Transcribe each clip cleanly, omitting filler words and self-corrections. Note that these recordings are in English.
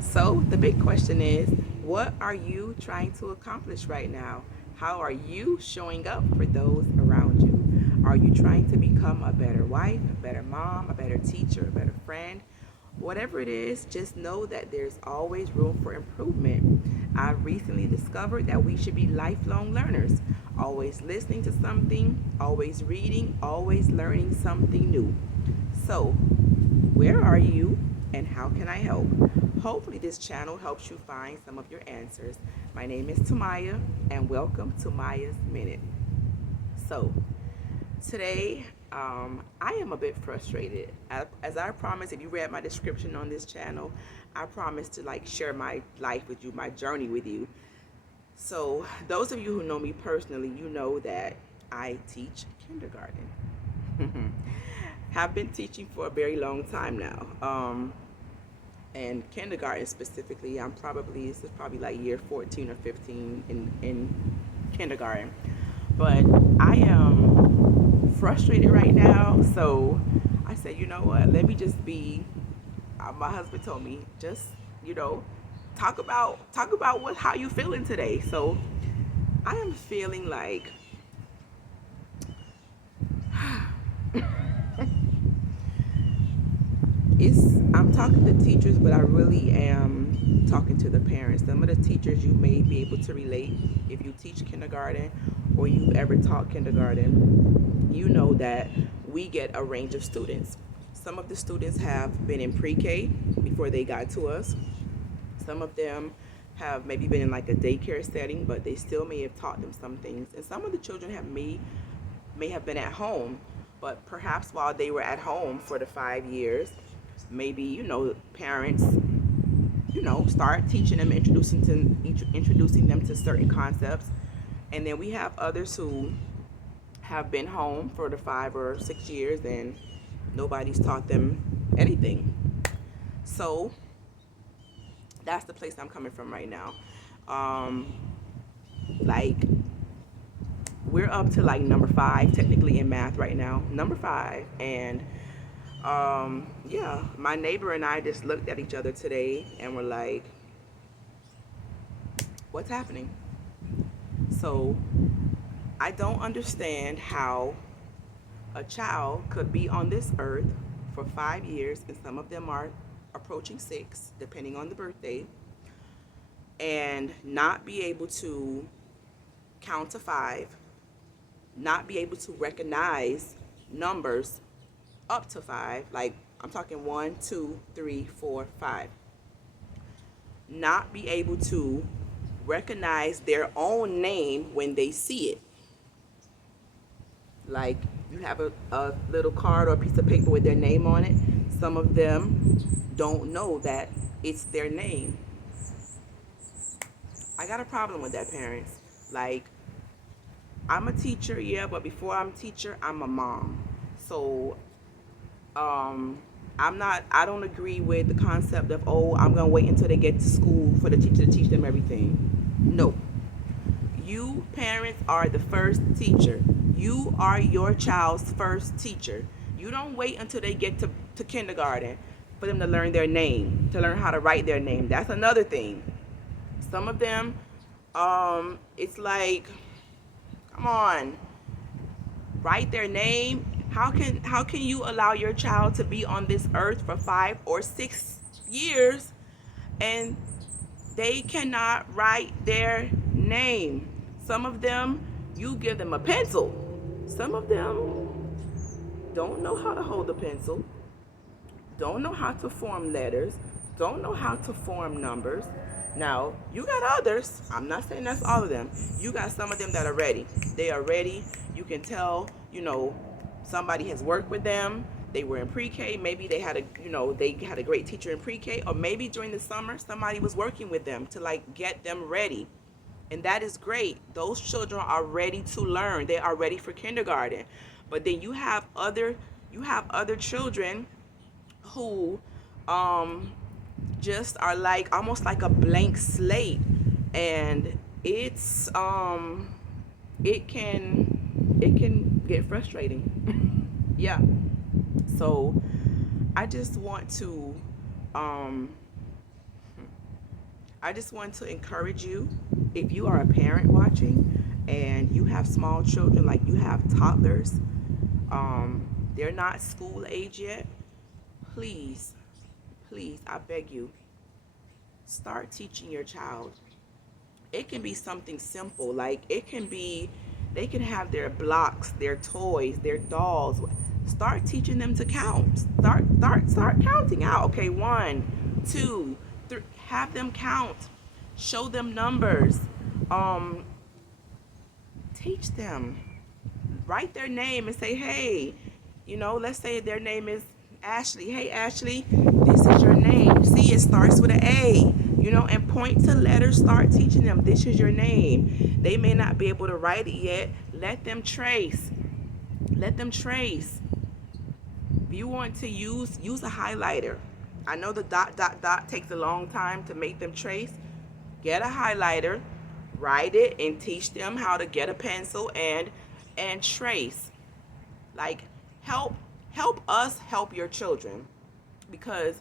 So the big question is, what are you trying to accomplish right now? How are you showing up for those around you? Are you trying to become a better wife, a better mom, a better teacher, a better friend? Whatever it is, just know that there's always room for improvement. I recently discovered that we should be lifelong learners, always listening to something, always reading, always learning something new. So, where are you and how can I help? Hopefully, this channel helps you find some of your answers. My name is Tamaya, and welcome to Maya's Minute. So, today, I am a bit frustrated. As I promised, if you read my description on this channel, I promised to share my life with you, my journey with you. So, those of you who know me personally, you know that I teach kindergarten. Have been teaching for a very long time now. And kindergarten specifically, this is probably like year 14 or 15 in kindergarten. But I am frustrated right now, so I said, you know what, let me just be, my husband told me, just, you know, talk about how you feeling today. So I am feeling like it's I'm talking to teachers, but I really am talking to the parents. Some of the teachers you may be able to relate if you teach kindergarten or you've ever taught kindergarten. You know that we get a range of students. Some of the students have been in pre-K before they got to us. Some of them have maybe been in like a daycare setting, but they still may have taught them some things. And some of the children may have been at home, but perhaps while they were at home for the 5 years, maybe parents start teaching them, introducing them to certain concepts, and then we have others who have been home for the 5 or 6 years and nobody's taught them anything. So that's the place I'm coming from right now. Um, like we're up to like number five technically in math right now, number five, and yeah, my neighbor and I just looked at each other today and were like, what's happening? So I don't understand how a child could be on this earth for 5 years, and some of them are approaching six, depending on the birthday, and not be able to count to five, not be able to recognize numbers up to five, like I'm talking one, two, three, four, five, not be able to recognize their own name when they see it. Like you have a little card or a piece of paper with their name on it. Some of them don't know that it's their name. I got a problem with that, parents. Like, I'm a teacher, yeah, but before I'm a teacher, I'm a mom. So, I don't agree with the concept of, oh, I'm going to wait until they get to school for the teacher to teach them everything. No. You parents are the first teacher. You are your child's first teacher. You don't wait until they get to kindergarten for them to learn their name, to learn how to write their name. That's another thing. Some of them, it's like, come on, write their name. How can you allow your child to be on this earth for 5 or 6 years and they cannot write their name? Some of them, you give them a pencil. Some of them don't know how to hold a pencil, don't know how to form letters, don't know how to form numbers. Now, you got others. I'm not saying that's all of them. You got some of them that are ready. They are ready. You can tell, somebody has worked with them. They were in pre-K. Maybe they had a great teacher in pre-K, or maybe during the summer somebody was working with them to get them ready. And that is great. Those children are ready to learn. They are ready for kindergarten. But then you have other children who just are like almost like a blank slate, and it can get frustrating. Yeah. So I just want to um I just want to encourage you, if you are a parent watching and you have small children, like you have toddlers, they're not school age yet, please, please, I beg you, start teaching your child. It can be something simple, like it can be, they can have their blocks, their toys, their dolls. Start teaching them to count. Start counting out. Okay, 1, 2, 3. Have them count. Show them numbers. Um, Teach them. Write their name and say, hey, let's say their name is Ashley. Hey, Ashley, this is your name. See, it starts with an A, and point to letters. Start teaching them, this is your name. They may not be able to write it yet. Let them trace. Let them trace. If you want to use a highlighter. I know the dot, dot, dot takes a long time to make them trace. Get a highlighter, write it, and teach them how to get a pencil and trace. Like, help us help your children, because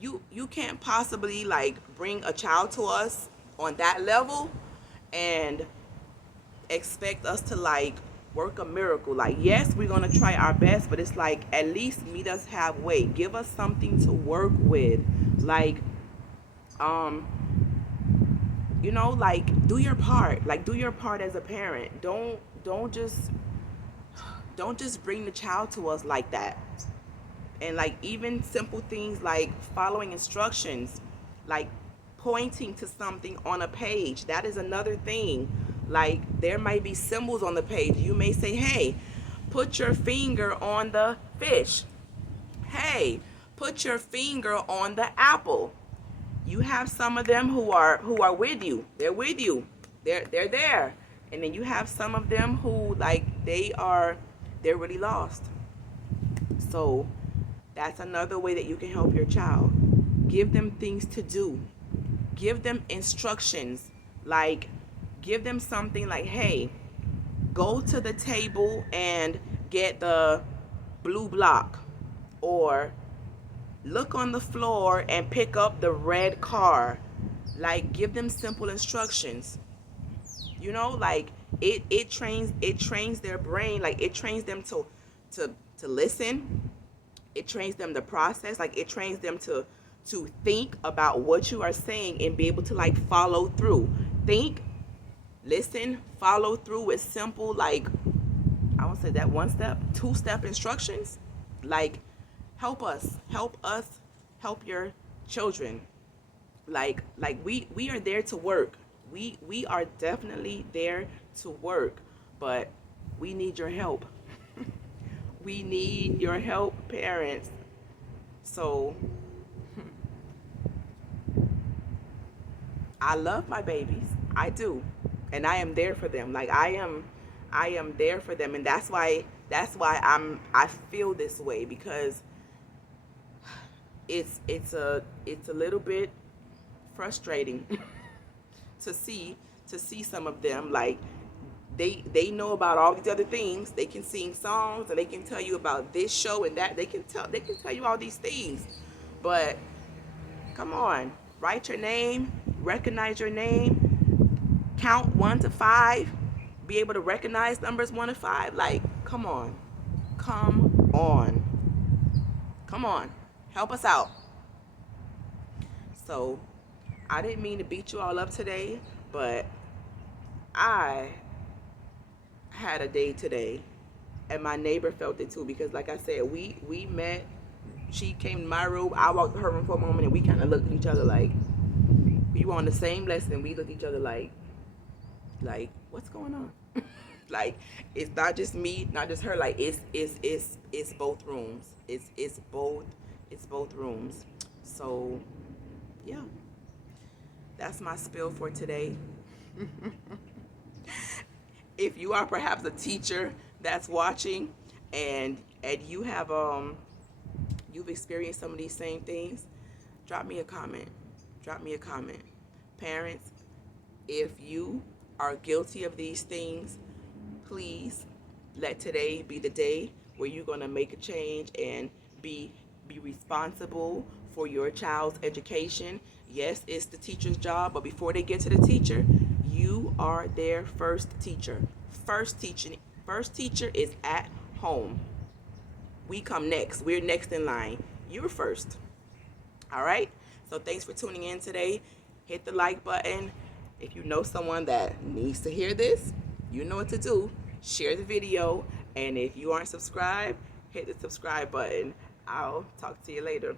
you can't possibly like bring a child to us on that level and expect us to like work a miracle. Like, yes, we're gonna try our best, but it's like, at least meet us halfway. Give us something to work with. Like, um like, do your part. Like, do your part as a parent. Don't just bring the child to us like that. And like, even simple things like following instructions, like pointing to something on a page, that is another thing. Like, there might be symbols on the page. You may say, hey, put your finger on the fish. Hey, put your finger on the apple. You have some of them who are with you. They're with you. They're there. And then you have some of them who, like, they're really lost. So that's another way that you can help your child. Give them things to do. Give them instructions. Like, give them something like, hey, go to the table and get the blue block, or look on the floor and pick up the red car. Like, give them simple instructions. Like, it trains their brain. Like, it trains them to listen. It trains them to process. Like, it trains them to think about what you are saying and be able to like follow through. Think, listen, follow through with simple, like, I won't say that one step, 2-step instructions. Like, help us help your children. Like, we are there to work. We are definitely there to work, but we need your help. We need your help, parents. So I love my babies. I do. And I am there for them. Like, I am there for them, and that's why I feel this way, because it's a little bit frustrating to see some of them. Like, they know about all these other things. They can sing songs, and they can tell you about this show and that. They can tell you all these things. But come on, write your name, recognize your name, count 1 to 5, be able to recognize numbers 1 to 5. Like, come on. Come on. Come on. Help us out. So, I didn't mean to beat you all up today, but I had a day today, and my neighbor felt it too, because like I said, we met. She came to my room, I walked to her room for a moment, and we kind of looked at each other like, we were on the same lesson. We looked at each other like, what's going on? Like, it's not just me, not just her. Like, it's both rooms. It's both rooms. So yeah, that's my spill for today. If you are perhaps a teacher that's watching, and you've experienced some of these same things, drop me a comment. Drop me a comment. Parents, if you are guilty of these things, please let today be the day where you're going to make a change and be responsible for your child's education. Yes, it's the teacher's job, but before they get to the teacher, you are their first teacher. First teacher is at home. We come next. We're next in line. You're first. All right? So thanks for tuning in today. Hit the like button. If you know someone that needs to hear this, you know what to do. Share the video. And if you aren't subscribed, hit the subscribe button. I'll talk to you later.